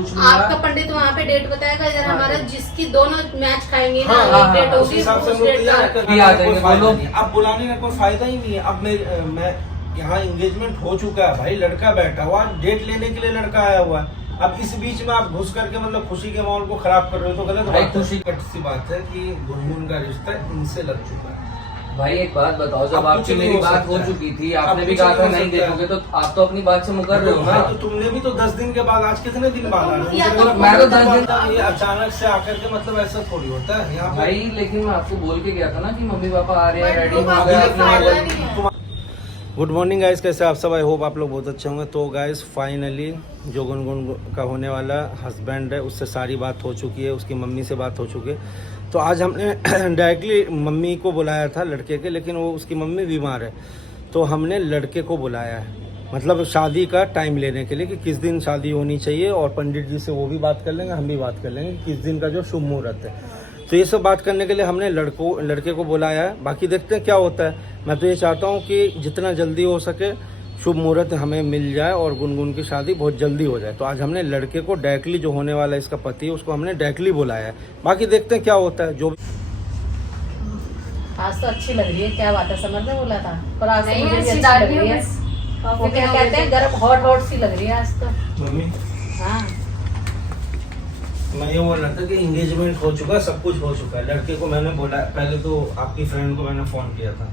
पूछ लूंगा। आपका पंडित वहाँ पे डेट बताएगा, इधर हमारा जिसकी दोनों मैच खाएंगे ना, हाँ, एक डेट उस होगी हिसाब से उस डेट का। आ जाएंगे, बोलो। अब बुलाने का कोई फायदा ही नहीं है। अब मैं यहाँ एंगेजमेंट हो चुका है भाई, लड़का बैठा हुआ डेट लेने के लिए, लड़का आया हुआ है। अब इस बीच में आप घुस करके मतलब खुशी के माहौल को खराब कर रहे हो तो गलत भाई बात है। खुशी कट सी बात है कि गुनगुन का रिश्ता इनसे लग चुका है। भाई एक बात बताओ, जब अब कुछ आपकी नहीं मेरी हो बात सकता हो है। चुकी थी, अब आपने भी कुछ कहा था नहीं हो नहीं सकता है। देखोगे, तो आप तो अपनी बात से मुकर रहे हो ना। भाई तो तुमने भी तो 10 दिन के बाद, आज कितने दिन बाद आए हो? या मुझे तो लगा मैं तो 10 दिन मतलब ये अचानक से आकर के मतलब ऐसा थोड़ी होता है यहाँ पे। भाई लेकिन मैं आपको बोल के गया था ना कि मम्मी पापा आ रहे हैं, But रेडी वो हो बात गए नहीं अपने फायदा लोग। नहीं है। गुड मॉर्निंग गाइस, कैसे आप सब? आई होप आप लोग बहुत अच्छे होंगे। तो गाइस फाइनली जो गुनगुन का होने वाला हस्बैंड है उससे सारी बात हो चुकी है, उसकी मम्मी से बात हो चुकी है। तो आज हमने डायरेक्टली मम्मी को बुलाया था लड़के के, लेकिन वो उसकी मम्मी बीमार है तो हमने लड़के को बुलाया है, मतलब शादी का टाइम लेने के लिए कि किस दिन शादी होनी चाहिए, और पंडित जी से वो भी बात कर लेंगे, हम भी बात कर लेंगे किस दिन का जो शुभ मुहूर्त है। तो ये सब बात करने के लिए हमने लड़के को बुलाया है। बाकी देखते हैं क्या होता है। मैं तो ये चाहता हूँ कि जितना जल्दी हो सके शुभ मुहूर्त हमें मिल जाए और गुनगुन की शादी बहुत जल्दी हो जाए। तो आज हमने लड़के को डायरेक्टली, जो होने वाला है इसका पति है, उसको हमने डायरेक्टली बुलाया है। बाकी देखते हैं क्या होता है। जो आज तो अच्छी लग रही है, क्या बात है, समर ने बोला था, पर आज तो नहीं, मुझे भी अच्छी अच्छी डाल लग रही रही है। है। वो क्या कहते हैं, गर्म हॉट सी लग रही है आज तो। मम्मी, हाँ मैं ये बोल रहा था कि एंगेजमेंट हो चुका है, सब कुछ हो चुका है। लड़के को मैंने बोला, पहले तो आपकी फ्रेंड को मैंने फ़ोन किया था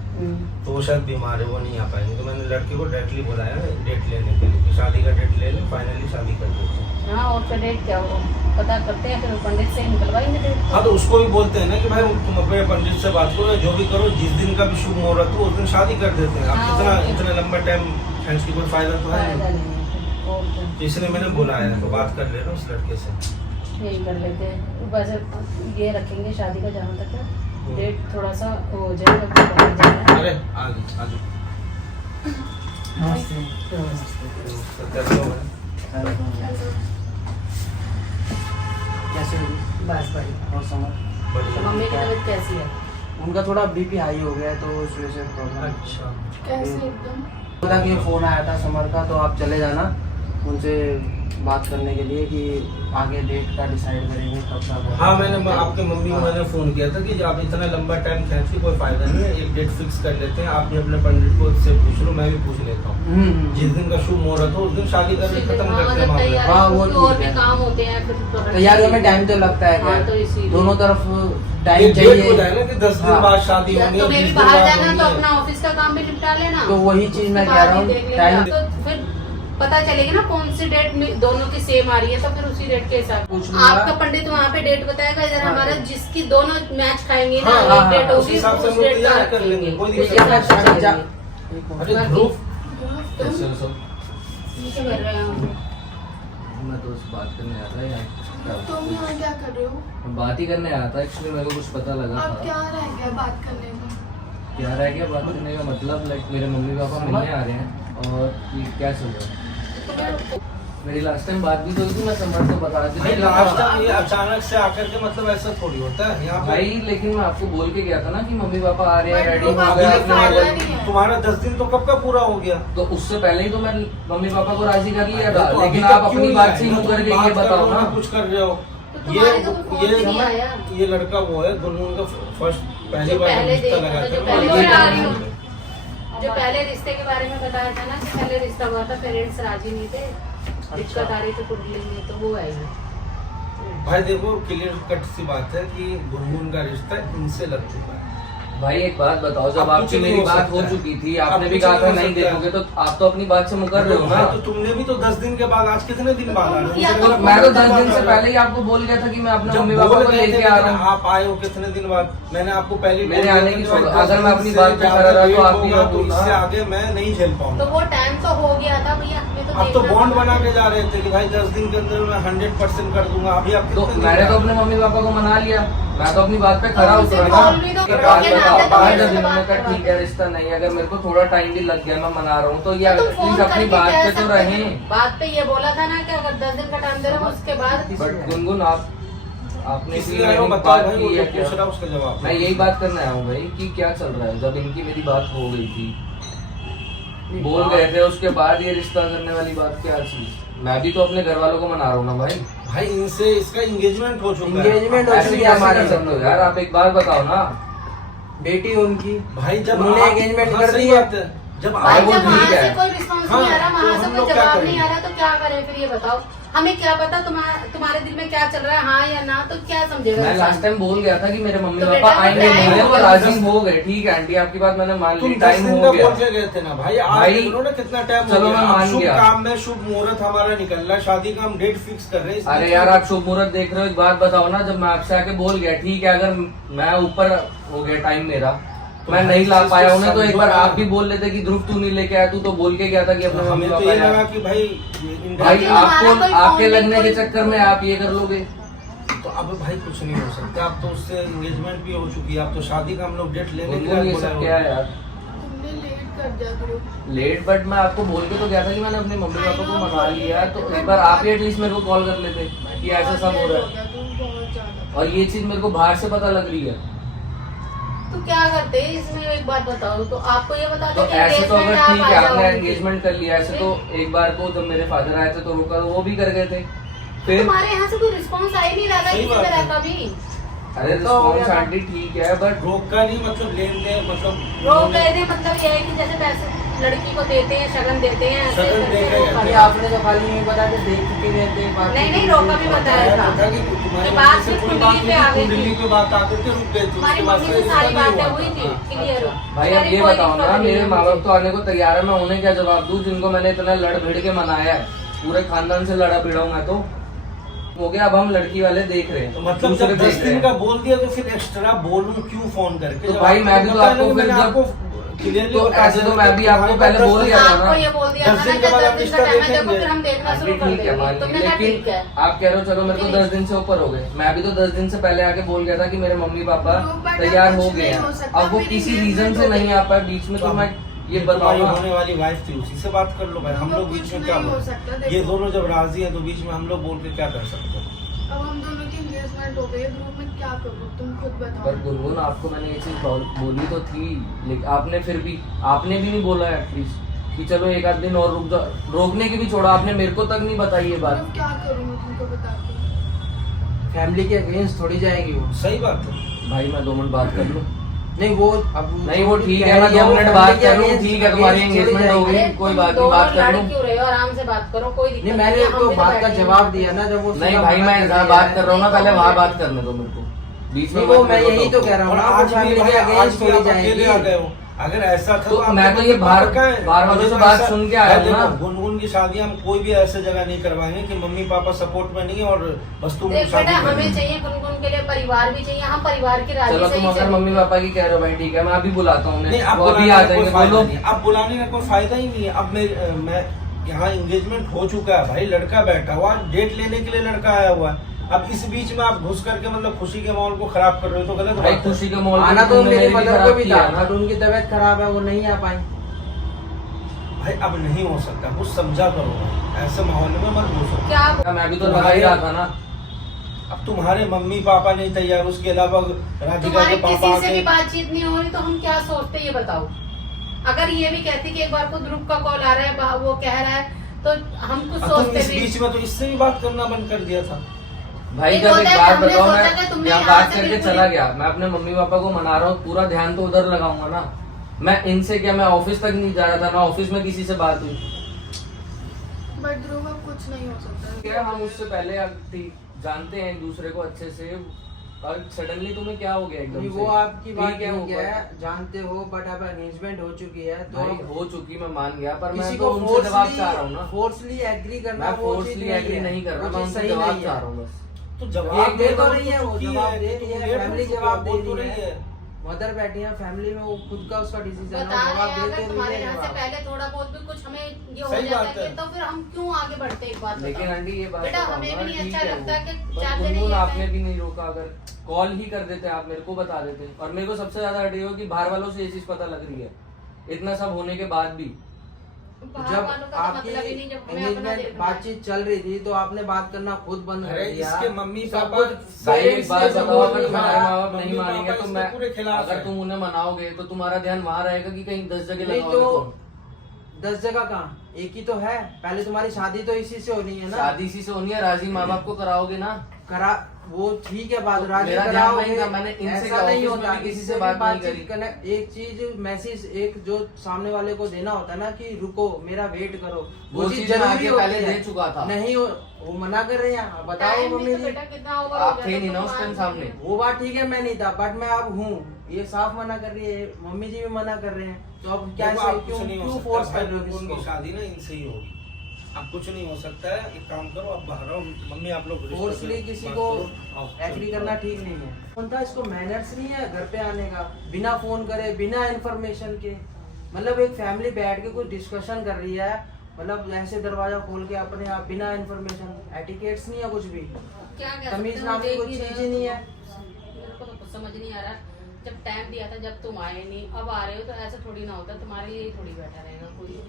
तो वो शायद बीमार है, वो नहीं आ पाएंगे। तो मैंने लड़के को डायरेक्टली बुलाया डेट लेने के लिए कि शादी का डेट ले लें, फाइनली शादी कर देते हैं। हाँ, और फिर डेट क्या हो पता करते हैं, फिर पंडित से ही निकलवाएंगे डेट। हाँ तो उसको भी बोलते हैं ना कि भाई तुम अपने पंडित से बात करो, जो भी करो, जिस दिन का भी शुभ मुहूर्त हो उस दिन शादी कर देते हैं। अब हाँ, इतना ओके। इतना लंबा टाइम फ्रेंड्स की कोई फायदा तो है फायदा नहीं। नहीं है फिर, और क्या। तो इसलिए मैंने बुलाया है, तो बात कर ले रहा हूँ उस लड़के से। यही कर लेते हैं। वैसे ये रखेंगे शादी का, जहाँ तक है डेट थोड़ा सा हो जाएगा, बढ़ जाएगा। अरे आगे आगे नमस्ते। तो कर लो भाई। कैसे होगी? बस बढ़िया। और समझ बढ़िया। मम्मी की तबीयत कैसी है? उनका थोड़ा बीपी हाई हो गया है तो उस वजह से प्रॉब्लम। अच्छा, कैसे एकदम? पता कि फोन आया था समर का, तो आप चले जाना उनसे बात करने के लिए कि आगे डेट का डिसाइड करेंगे कब का होगा। हाँ मैंने आपके मम्मी को मैंने फोन किया था कि आप इतना लंबा टाइम खींच के कोई फायदा नहीं है, एक डेट फिक्स कर लेते हैं। आप भी अपने पंडित को से पूछ लो, मैं भी पूछ लेता हूँ। जिस दिन का शुभ मुहूर्त हो उस दिन शादी करके खत्म करते हैं मामला। हाँ, वो और ठीक भी है। काम होते हैं फिर तैयारी में टाइम तो लगता है, हाँ, तो क्या इसीलिए। दोनों तरफ ये टाइम डेट चाहिए। हो जाए ना कि 10 दिन हाँ। बाद शादी होनी है, तुम्हें 20 भी दिन बाहर बाद जाना होनी तो है। अपना ऑफिस का काम भी निपटा लेना। तो वही चीज मैं उसके कह बाद रहा ही हूँ, देख लेना। टाइम तो फिर पता चलेगा ना कौन सी डेट दोनों की सेम आ रही है, तो फिर उसी डेट के हिसाब पूछ लूंगा। आपका पंडित वहाँ पे डेट बताएगा, इधर हाँ, हमारा ठीक। जिसकी दोनों मैच खाएंगे ना, हाँ, एक हाँ, डेट हाँ, उस होगी हिसाब से उस हम डेट तैयार का कर लेंगे, कोई उस दिक्कत हिसाब नहीं। से चलेंगे। अरे ध्रुव, नीचे कर रहे हैं। मैं तो उस बात करने आया था यार, तुम यहाँ क्या कर रहे हो? बात ही करने आया था। एक्चुअली मेरे को कुछ पता लगा अब था। क्या रह गया बात करने का? क्या रह गया बात करने का मतलब, लाइक मेरे मम्मी पापा मिलने आ रहे हैं और ये क्या चल रहा है। मेरी लास्ट टाइम बात भी तो हुई थी, मैं समर को बता दी भाई थी। लास्ट टाइम ये अचानक से आकर के मतलब ऐसा थोड़ी होता है यहाँ पे। भाई लेकिन मैं आपको बोल के गया था ना कि मम्मी पापा आ रहे हैं, But रेडी वो हो बात गए नहीं अपने फायदा लोग। नहीं है। तुम्हारा 10 दिन तो कब का पूरा हो गया? तो उससे पहले ही तो मैं मम्मी पापा को राजी कर लिया था, तो लेकिन अभी आप तक क्यों अपनी नहीं बात आए? से ही ना मुकर तुम के बात ये कर बताओ रहे हो, ना। ना कुछ कर रहे हो। तो तुम्हारे तो फोन भी नहीं आया। ये लड़का वो है गुनगुन का फर्स्ट पहली जो बार पहले रिश्ता देखा लगा था, जो था। पहले और ये बता रही गुनगुन हूँ। जो पहले रिश्ते के बारे में बताया था ना कि पहले रिश्ता हुआ था, पेरेंट्स राजी नहीं थे, दिक्कत आ रही थी कुंडली में, तो वो आएगी। भाई देखो, क्लियर कट सी बात है कि गुनगुन का रिश्ता इनसे लग चुका है। भाई एक बात बताओ, जब अब कुछ आपकी नहीं मेरी हो बात सकता हो है। चुकी थी, अब आपने भी कुछ कहा नहीं था हो नहीं सकता है। देखोगे, तो आप तो अपनी बात से मुकर रहे हो ना। तो तुमने भी तो 10 दिन के बाद, आज कितने दिन बाद आ रहे या हो? तो तो मैं तो 10 दिन से पहले ही आपको बोल गया था कि मैं अपने जब मम्मी बोल पापा को रहे थे, लेके आ रहा हूँ। आप आए हो कितने दिन बाद? मैंने आपको पहले बोल मेरे दिया आने था की कि भाई सोच- 10 अगर मैं अपनी दिन बात से पे ज्यादा खड़ा रहा तो लेट आप होगा, भी तो होगा। इससे आगे मैं नहीं झेल तो पाऊंगा। वो टाइम तो हो गया था भैया, हमें तो अब तो देखना बॉन्ड था। बना के जा रहे थे कि भाई 10 दिन के अंदर मैं 100% कर दूंगा। अभी आप तो कितने दिन मैंने तो बाद? अपने मम्मी पापा को मना लिया, मैं तो अपनी बात पे खरा तो उनसे उतरा ना। बोल भी दो, कि करो बात के नाते बताओ, तो पाँच मेरे दस से दिन में बात का करवा ठीक है, रिश्ता नहीं, अगर मेरे को थोड़ा टाइम भी लग गया, मैं मना रहा हूँ, तो ये तुम एटलीस्ट फोन अपनी करके बात कह पे तो सकते रहें। थे। बात पे ये बोला था ना कि अगर 10 दिन का टाइम दे रहे हो उसके बाद। बट गुनगुन आपने भी इसलिए आए हो, मेरी बताओ बात भाई, वो की है जो क्या? पूछ रहा है उसका जवाब। मैं यही बात करने आया हूँ भाई कि क्या चल रहा है। जब इनकी मेरी बात हो गई थी, बोल गए थे, उसके बाद ये रिश्ता करने वाली बात क्या चीज? मैं भी तो अपने घर वालों को मना रहा हूँ ना भाई। भाई इनसे इसका एंगेजमेंट हो चुका है। एंगेजमेंट हो ऐसे चुकी कैसे है हमारी। कर सकते हो यार, आप एक बात बताओ ना। बेटी उनकी भाई जब उन्होंने आप- engagement हाँ, कर सही दी है। बात है। जब भाई आप जब वो वहाँ ठीक से है। कोई रिस्पॉन्स हाँ, नहीं आ रहा, तो वहाँ हम से कोई लोग क्या जवाब करें? नहीं आ रहा, तो क्या करें फिर ये बताओ। हमें क्या पता तुम्हारे दिल में क्या चल रहा है, हाँ या ना, तो क्या समझेगा मैं इंसान? लास्ट टाइम बोल गया था कि मेरे मम्मी तो पापा बेटा, आएंगे, टाइम बोले हो वो गया। राजी हो गए। ठीक है आंटी, आपकी बात मैंने मान तुम ली, 10 टाइम दिन हो का गया। बोल के गए थे ना भाई, आज भाई, देख लो ना कितना टाइम चलो हो गया। मैं अब मान शुभ गया। काम में शुभ मुहूर्त हमारा निकल रहा है, शादी का हम डेट फिक्स कर रहे हैं। अरे यार आप शुभ मुहूर्त देख रहे हो, एक बात बताओ ना। जब मैं आपसे आके बोल गया, ठीक है अगर मैं ऊपर हो गया टाइम मेरा, मैं नहीं ला पाया उन्हें, तो एक बार आप भी बोल लेते कि ध्रुव तू नहीं लेके आया, तू तो बोल के गया था कि अपने मम्मी हमें तो पापा ये लगा आए। कि भाई भाई लेकिन हमारा आपको कोई आपके फोन लगने नहीं, के चक्कर में आप ये कर लोगे। तो अब भाई कुछ नहीं हो सकता। अब तो उससे एंगेजमेंट भी हो चुकी है, अब तो शादी का हम लोग डेट लेने के गुनगुन लिए ये बोला सब है। क्या है यार, तुमने लेट कर दिया ध्रुव। लेट, बट मैं आपको बोल के तो गया था कि मैंने अपने मम्मी पापा को मना लिया, तो एक बार आप ही एटलीस्ट मेरे को कॉल कर लेते कि ऐसा सब हो रहा है। बहुत ज्यादा। और ये चीज मेरे को बाहर से पता लग रही है। तो क्या करते हैं इसमें, एक बात बताओ। तो आपको ये बता तो दो कि ऐसे तो अगर engagement आप ठीक आ है आपने जाओगे। एंगेजमेंट कर लिया, ऐसे तो एक बार को जब मेरे फादर आए थे तो रुका, तो वो भी कर गए थे। फिर तुम्हारे यहाँ से कोई रिस्पॉन्स आ ही नहीं रहा था सही किसी बात तरह है। का भी। अरे तो हो रिस्पॉन्स गया था। आंटी ठीक है, बट रोका नहीं, मतलब लेन देन, मतलब रोक गए थे, मतलब ये है कि जैसे पैसे लड़की को देते हैं, शगन देते हैं, ऐसे शगन करके दे रोका गए। ये था। आपने तो खाली यही बता के देख चुके रहते हैं, बाकी नहीं, नहीं, रोका भी बताया था। पता कि तुम्हारी ये बात मम्मी से सिर्फ कोई कुंडली बात पे नहीं आ थी, गई कुंडली थी। पे बात आकर के रुक गए थे। हमारी उसके बाद मम्मी से से सारी रिश्ता नहीं बातें हुआ हुई था। थी, हाँ, क्लियर। अच्छा। भाई अब ये कोई बताओ ना, दिक्कत नहीं मेरे है माँ मुझे। बाप तो आने को तैयार है, मैं उन्हें क्या जवाब दूं जिनको मैंने इतना लड़ भिड़ के मनाया है, पूरे खानदान से लड़ा भिड़ा हूं मैं तो। हो गया, अब हम लड़की वाले देख रहे हैं, तो मतलब दूसरे जब 10 देख रहे दिन हैं। का बोल दिया तो फिर एक्स्ट्रा बोलूं क्यों फोन करके? तो जब भाई आपको मैं भी तो पता है आपको ना कि फिर मैंने जब- आपको clearly तो बता ऐसे दिया तो मैं भी कि आपको तुम्हारे पहले पास बोल 10 दिया था आपको ना। ये बोल दिया 10 था दिन ना के कि बाद 10 आप दिन रिश्ता का टाइम है, देखो देखेंगे। फिर हम देखना आंटी शुरू कर ठीक है देंगे। मान तुमने ली, कहा ठीक लेकिन है। आप कह रहे हो चलो मेरे को 10 दिन से ऊपर हो गए, मैं भी तो 10 दिन से पहले आके बोल गया था कि मेरे मम्मी पापा No, but तैयार अब हो कुछ गए नहीं हो हैं। सकता, अब वो मेरी किसी engagement रीजन से हो नहीं गई। आ पाए बीच में, तो मैं ये बताओ तुम्हारी ना। होने वाली वाइफ थी, उसी से बात कर लो भाई। हम तो लोग बीच कुछ में क्या नहीं हो बोल सकता, सकते? देखो। ये दोनों जब राजी है तो बीच में हम लोग बोल के क्या कर सकते हैं? अब हम दोनों की एंगेजमेंट हो गई है, ग्रुप में क्या करूँ तुम खुद बताओ। पर गुनगुन आपको मैंने ये चीज बोली तो थी, लेकिन आपने फिर भी आपने भी नहीं बोला एटलीस्ट कि चलो एक आध दिन और रुक जाओ। रोकने की भी छोड़ा, आपने मेरे को तक नहीं बताई ये बात। अब क्या करूँ मैं तुमको बता के। फैमिली के अगेंस्ट थोड़ी जाएगी वो। सही बात है। भाई मैं 2 मिनट बात कर लूं? नहीं वो अब नहीं वो ठीक कह है, मैं रही 2 वो मिनट family बात के कर लूं, against- ठीक है तुम्हारी against थोड़ी एंगेजमेंट हो जाएगी। गई, कोई बात नहीं, बात कर लड़ लूं। क्यों रहे हो, आराम से बात करो, कोई दिक्कत नहीं मैंने है, हम तो भी बात का बैठे हैं। जवाब दिया ना जब वो नहीं सीधा भाई मना मैं कर जहाँ दिया बात है। कर रहा हूँ ना, पहले वहाँ बात करने दो मेरे को, बीच में नहीं वो मत मैं मेरे को यही तो टोको। कह रहा हूँ और ना, वो आज भी फैमिली के भाई, आज अगेंस्ट भी थोड़ी आप अकेले आ जाएगी। गए हो। अगर ऐसा था तो आपके मैं तो ये मम्मी बाहर- पापा का है। बाहर वालों से देखो बात ऐसा- सुन के आया हूं देखो, ना। गुनगुन की शादी हम कोई भी ऐसे जगह नहीं करवाएंगे कि मम्मी पापा सपोर्ट में नहीं है और बस तुम देख शादी बेटा, करो। हमें चाहिए गुनगुन के लिए परिवार भी चाहिए, हम परिवार की राजी चलो से तुम ही अगर चलेंगे। मम्मी पापा की कह रहे हो भाई ठीक है, मैं अभी बुलाता हूँ नहीं उन्हें, अब वो अभी बुलाने आ का कोई जाएंगे, फायदा बोलो। नहीं। अब बुलाने का कोई फायदा ही नहीं है। अब मैं यहाँ एंगेजमेंट हो चुका है भाई, लड़का बैठा हुआ, डेट लेने के लिए लड़का आया हुआ है। अब इस बीच में आप घुस करके मतलब खुशी के माहौल को खराब कर रहे हो तो गलत भाई बात है। खुशी का माहौल आना तो तुमने मेरे मेरी भी मदर को खराब भी किया था ना। बट उनकी तबीयत खराब है, वो नहीं आ पाई। भाई अब नहीं हो सकता, कुछ समझा करो, ऐसे माहौल में मत घुसो। क्या मैं भी तो लगा ही रहा था ना। अब तुम्हारे मम्मी पापा नहीं तैयार, उसके अलावा राधिका तुम्हारे के पापा किसी से भी आके बातचीत नहीं हो रही तो हम क्या सोचते ये बताओ। अगर ये भी कहती कि एक बार को ध्रुव का कॉल आ रहा है, वो कह रहा है, तो हम कुछ अब तुम सोचते इस भी। बीच में तो इससे भी बात करना बंद कर दिया था। भाई एक जब होता एक है, बात हमने बताओ, सोचा कि मैं तुमने यहाँ यहाँ बात से करके बिल्कुल चला गया, मैं अपने मम्मी पापा को मना रहा हूँ, पूरा ध्यान तो उधर लगाऊंगा ना। मैं इनसे क्या, मैं ऑफिस तक नहीं जा रहा था ना, ऑफिस में किसी से बात हुई बट ध्रुव अब कुछ नहीं हो सकता। क्या, हम उससे पहले जानते हैं एक दूसरे को अच्छे से, और सडनली तुम्हें क्या हो गया एकदम नहीं, से? वो आपकी बात ठीक है, नहीं वो क्या है, बात- जानते हो बट अब एंगेजमेंट हो चुकी है तो भाई अब हो चुकी, मैं मान गया, पर मैं किसी तो को उनसे जवाब चाह रहा हूँ ना। फोर्सली एग्री करना मैं वो चीज फोर्सली एग्री नहीं कर रहा, वो मैं चीज उनसे सही जवाब नहीं चाह है। रहा हूँ बस। तो एक दे तो रही है, वो की जवाब दे कि रही तुम है, लेट फैमिली हो, जवाब दे बोल तो रही है। है। मदर बैठी है फैमिली में, वो खुद का उसका डिसीजन है, बता वो रहे जवाब हैं, देते अगर तुम्हारे नहीं यहाँ से है। पहले थोड़ा बहुत भी कुछ हमें ये हो सही जाता बात है है। तो फिर हम क्यों आगे बढ़ते, एक बात लेकिन बताओ। आंटी ये बात बेटा, बताओ हमें ना, भी नहीं ठीक अच्छा है लगता कि वो। चार पर जने गुनगुन ये आपने कहें। भी नहीं रोका, अगर कॉल ही कर देते आप मेरे को बता देते। और मेरे को सबसे ज्यादा हटी हो कि बाहर वालों से ये चीज पता लग रही है, इतना सब होने के बाद भी। बाहर जब वालों का तो आपकी मतलब ही नहीं, जब हमें अपना एंगेजमेंट देखना है। बातचीत चल रही थी तो आपने बात करना खुद बंद कर अरे दिया। इसके मम्मी सब पापा कुछ भाई parents एक बात ने बताओ, support अगर नहीं तुम्हारे करा। माँ बाप नहीं मम्मी मानेंगे पापा तो इसके मैं, पूरे खिलाफ अगर है। तुम उन्हें मनाओगे तो तुम्हारा ध्यान वहाँ रहेगा कि कहीं 10 जगह नहीं लगाओगे तो तुम। 10 जगह कहाँ, एक ही तो है। पहले तुम्हारी शादी तो इसी से होनी है ना। शादी इसी से होनी है, राजी माँ बाप को कराओगे ना। करा वो ठीक है बात, राजी मेरा ध्यान कराओगे, नहीं था, मैंने इनसे ऐसा क्या नहीं ऑफिस में होता, भी किसी इससे से बात नहीं बातचीत करी। एक चीज मैसेज एक जो सामने वाले को देना होता है ना कि रुको मेरा वेट करो, वो चीज चीज मैं आगे होती पहले है। दे चुका था। नहीं वो मना कर रहे हैं, बताओ टाइम मम्मी भी तो जी। बेटा कितना ओवर हो आप गया थे था, नहीं ना तो उस टाइम मान सामने। लीजिए। वो बात ठीक है, मैं नहीं था, बट मैं अब हूँ, ये साफ मना कर रही है, मम्मी जी भी मना कर रहे हैं, तो अब क्या देखो, आप क्यों कुछ नहीं हो क्यों सकता, फोर्स भाई कर रहे हो लोगों की किसको? शादी ना इनसे ही होगी। अब कुछ नहीं हो सकता है, एक काम करो, आप बाहर आओ, मम्मी आप लोग रिश्ते फोर्सली पे किसी बात को करो, आओ, एग्री चलो। करना ठीक नहीं है। कौन था, इसको मैनर्स नहीं है घर पे आने का, बिना फोन करे, बिना इन्फॉर्मेशन के। मतलब एक फैमिली बैठ के कुछ डिस्कशन कर रही है, मतलब ऐसे दरवाजा खोल के अपने आप बिना इन्फॉर्मेशन, एटिकेट्स नहीं है कुछ भी, क्या कह तमीज सकते नाम हो, की कोई देख ही चीज रहे ही नहीं हो। है। मेरे को तो कुछ समझ नहीं आ रहा, जब टाइम दिया था जब तुम आए नहीं, अब आ रहे हो तो ऐसा थोड़ी ना होता, तुम्हारे लिए थोड़ी बैठा रहेगा कोई।